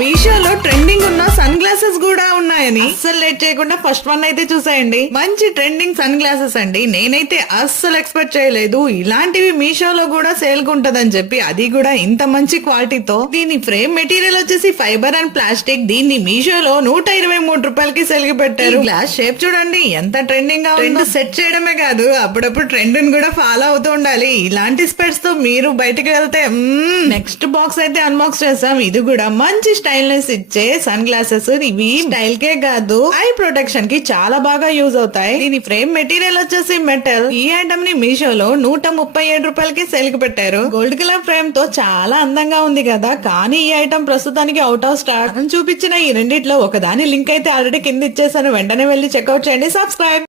మీషోలో ట్రెండింగ్ ఉన్న sun glasses కూడా ఉన్నాయని అస్సలు లేట్ చేయకుండా ఫస్ట్ వన్ అయితే చూసేయండి. మంచి ట్రెండింగ్ సన్ గ్లాసెస్ అండి. నేనైతే అస్సలు ఎక్స్పెక్ట్ చేయలేదు ఇలాంటివి మీషోలో కూడా సేల్ ఉంటదని చెప్పి, అది కూడా ఇంత మంచి క్వాలిటీతో. దీని ఫ్రేమ్ మెటీరియల్ వచ్చేసి ఫైబర్ అండ్ ప్లాస్టిక్. దీన్ని మీషోలో 123 రూపాయలకి సేల్ కి పెట్టారు. గ్లాస్ షేప్ చూడండి ఎంత ట్రెండింగ్ గా ఉందో. సెట్ చేయడమే కాదు, అప్పుడప్పుడు ట్రెండ్ కూడా ఫాలో అవుతూ ఉండాలి. ఇలాంటి స్పెట్స్ తో మీరు బయటకు వెళ్తే నెక్స్ట్ బాక్స్ అయితే అన్బాక్స్ చేసాం. ఇది కూడా మంచి స్టైల్నెస్ ఇచ్చే సన్ గ్లాసెస్. ఇవి స్టైల్ కే కాదు, ఐ ప్రొటెక్షన్ కి చాలా బాగా యూజ్ అవుతాయి. దీని ఫ్రేమ్ మెటీరియల్ వచ్చేసి మెటల్. ఈ ఐటమ్ ని మీషోలో 137 రూపాయలకి సేల్ కి పెట్టారు. గోల్డ్ కలర్ ఫ్రేమ్ తో చాలా అందంగా ఉంది కదా, కానీ ఈ ఐటమ్ ప్రస్తుతానికి అవుట్ ఆఫ్ స్టాక్. చూపించిన ఈ రెండిట్లో ఒకదాని లింక్ అయితే ఆల్రెడీ కింద ఇచ్చేసాను. వెంటనే వెళ్ళి చెక్అౌట్ చేయండి. సబ్స్క్రైబ్.